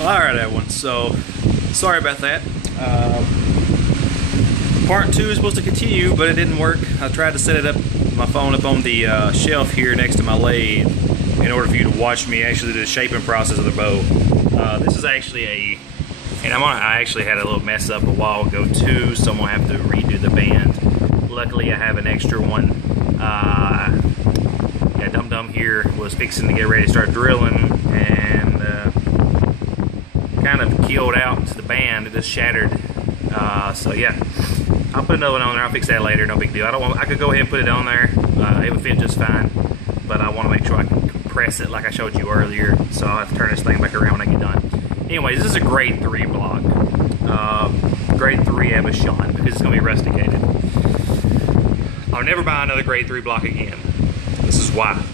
Alright everyone, so sorry about that. Part 2 is supposed to continue, but it didn't work. I tried to set it up, my phone up on the shelf here next to my lathe in order for you to watch me actually do the shaping process of the bow. This is actually I actually had a little mess up a while ago too, so I'm going to have to redo the band. Luckily I have an extra one. Yeah, Dum Dum here was fixing to get ready to start drilling and kind of killed out the band. It just shattered. So yeah, I'll put another one on there. I'll fix that later. No big deal. I could go ahead and put it on there. It would fit just fine, but I want to make sure I can compress it like I showed you earlier. So I'll have to turn this thing back around when I get done. Anyways, this is a grade 3 block. Grade 3 Abishon because it's going to be rusticated. I'll never buy another grade 3 block again. This is why.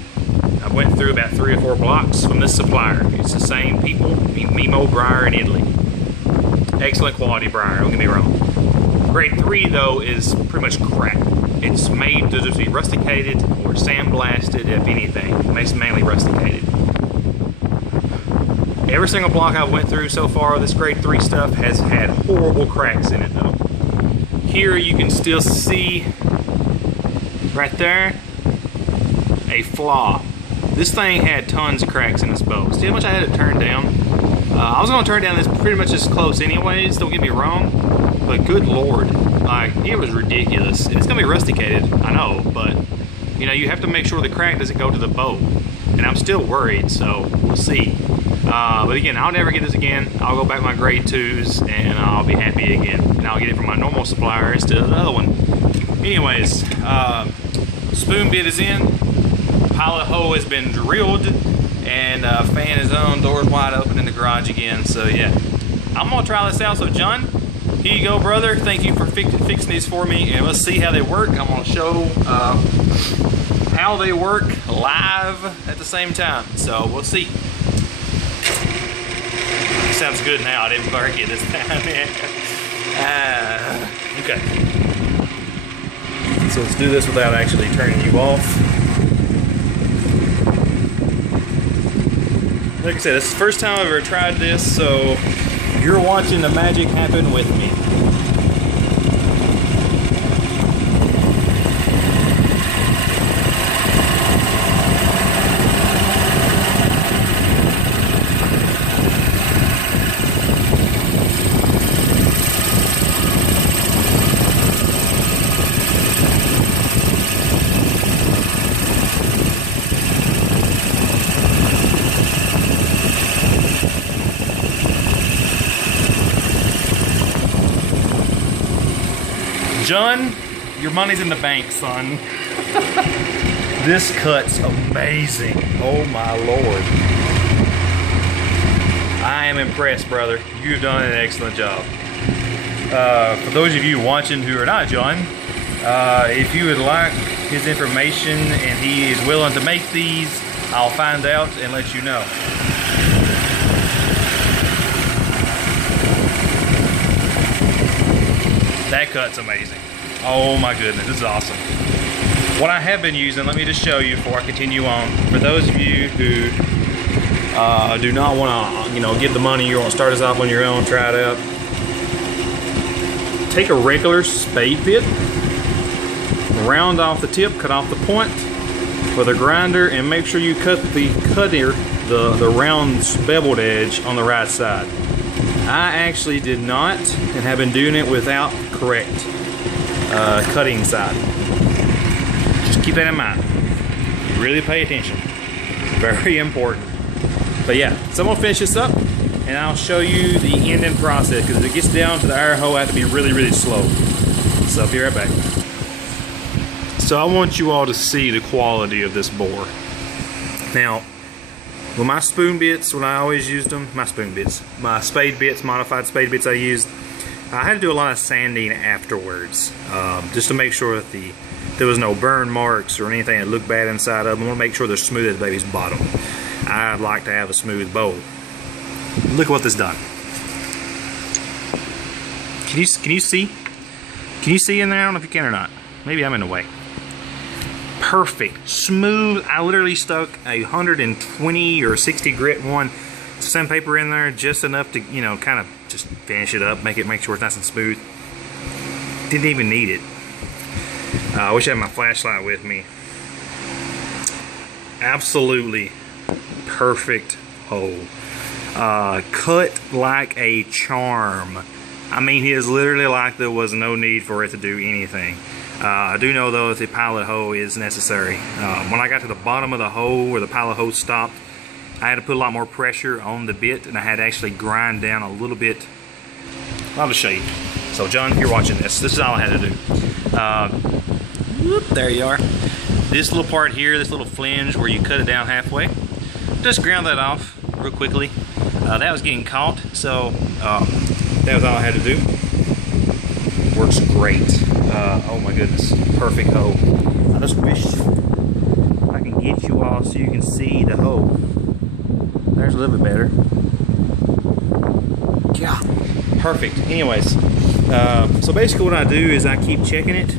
I went through about 3 or 4 blocks from this supplier. It's the same people, Mimo, Briar in Italy. Excellent quality Briar, don't get me wrong. Grade 3 though is pretty much crap. It's made to just be rusticated or sandblasted, if anything. It's mainly rusticated. Every single block I've went through so far, this grade 3 stuff has had horrible cracks in it though. Here you can still see, right there, a flaw. This thing had tons of cracks in this bow. See how much I had it turned down? I was going to turn down this pretty much as close anyways, don't get me wrong, but good lord, like, it was ridiculous. And it's going to be rusticated, I know, but you know, you have to make sure the crack doesn't go to the bow. And I'm still worried, so we'll see. But again, I'll never get this again. I'll go back to my grade 2s and I'll be happy again. And I'll get it from my normal supplier instead of the other one. Anyways, spoon bit is in. Pilot hole has been drilled and fan is on, doors wide open in the garage again. So yeah, I'm gonna try this out. So John, here you go, brother. Thank you for fixing these for me, and let's see how they work. I'm gonna show how they work live at the same time. So we'll see. Sounds good now. I didn't burn it this time. Okay. So let's do this without actually turning you off. Like I said, this is the first time I've ever tried this, so you're watching the magic happen with me. John, your money's in the bank, son. This cut's amazing. Oh my lord. I am impressed, brother. You've done an excellent job. For those of you watching who are not John, if you would like his information and he is willing to make these, I'll find out and let you know. That cut's amazing. Oh my goodness, this is awesome. What I have been using, let me just show you before I continue on. For those of you who do not want to, you know, get the money, you want to start this off on your own, try it out. Take a regular spade bit, round off the tip, cut off the point with a grinder, and make sure you cut the round beveled edge on the right side. I actually did not and have been doing it without correct cutting side. Just keep that in mind. Really pay attention. Very important. But yeah, so I'm gonna finish this up and I'll show you the ending process because if it gets down to the air hole, I have to be really, really slow. So I'll be right back. So I want you all to see the quality of this bore. Now, with my spoon bits, when I always used them, my spade bits, modified spade bits I used, I had to do a lot of sanding afterwards, just to make sure that there was no burn marks or anything that looked bad inside of them. I want to make sure they're smooth as baby's bottom. I'd like to have a smooth bow. Look at what this done. Can you see? Can you see in there? I don't know if you can or not. Maybe I'm in the way. Perfect, smooth. I literally stuck a 120 or 60 grit one sandpaper in there just enough to, you know, kind of just finish it up, make sure it's nice and smooth. Didn't even need it. I wish I had my flashlight with me. Absolutely perfect hole. Cut like a charm. I mean, it is literally like there was no need for it to do anything. I do know though that the pilot hole is necessary. When I got to the bottom of the hole where the pilot hole stopped, I had to put a lot more pressure on the bit, and I had to actually grind down a little bit. I'll just show you. So John, if you're watching this is all I had to do. Whoop, there you are. This little part here, this little flange where you cut it down halfway, just ground that off real quickly. That was getting caught, so that was all I had to do. Works great. Oh my goodness, perfect hole. I just wish I can get you all so you can see the hole. There's a little bit better. Yeah, perfect. Anyways, so basically what I do is I keep checking it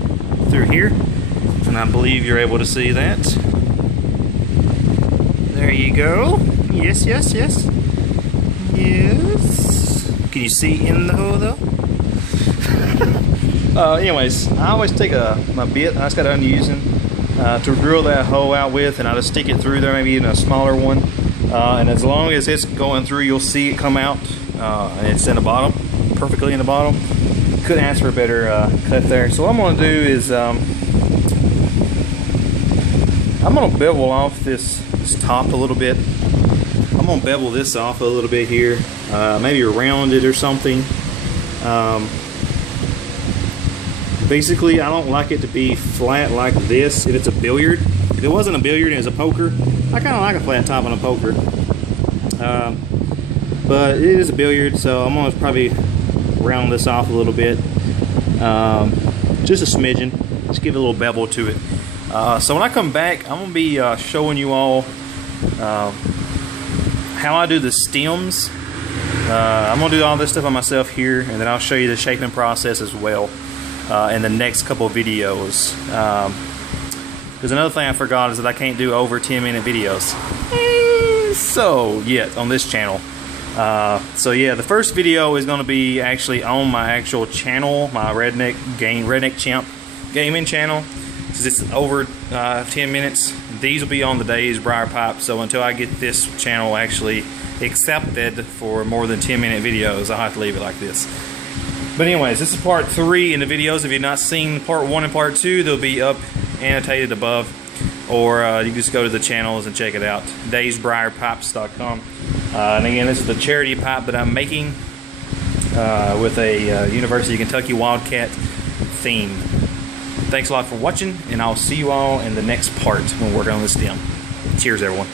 through here, and I believe you're able to see that. There you go. Yes, yes, yes. Yes. Can you see in the hole though? Anyways, I always take my bit I just got done using to drill that hole out with, and I just stick it through there, maybe even a smaller one. And as long as it's going through, you'll see it come out, and it's in the bottom, perfectly in the bottom. Couldn't ask for a better cut there. So what I'm going to do is I'm going to bevel off this top a little bit. I'm going to bevel this off a little bit here, maybe around it or something. Basically, I don't like it to be flat like this if it's a billiard. If it wasn't a billiard and it was a poker, I kind of like a flat top on a poker. But it is a billiard, so I'm going to probably round this off a little bit. Just a smidgen. Just give it a little bevel to it. So when I come back, I'm going to be showing you all how I do the stems. I'm going to do all this stuff on myself here, and then I'll show you the shaping process as well in the next couple of videos. Because another thing I forgot is that I can't do over 10-minute videos. So, yeah, on this channel. So yeah, the first video is going to be actually on my actual channel, my Redneck Champ gaming channel. Since it's over 10 minutes, these will be on the Days Briar Pipe. So until I get this channel actually accepted for more than 10-minute videos, I'll have to leave it like this. But anyways, this is part 3 in the videos. If you've not seen part 1 and part 2, they'll be up annotated above, or you can just go to the channels and check it out. DaysBriarPipes.com. And again, this is the charity pipe that I'm making with a University of Kentucky Wildcat theme. Thanks a lot for watching, and I'll see you all in the next part when we're working on this stem. Cheers, everyone.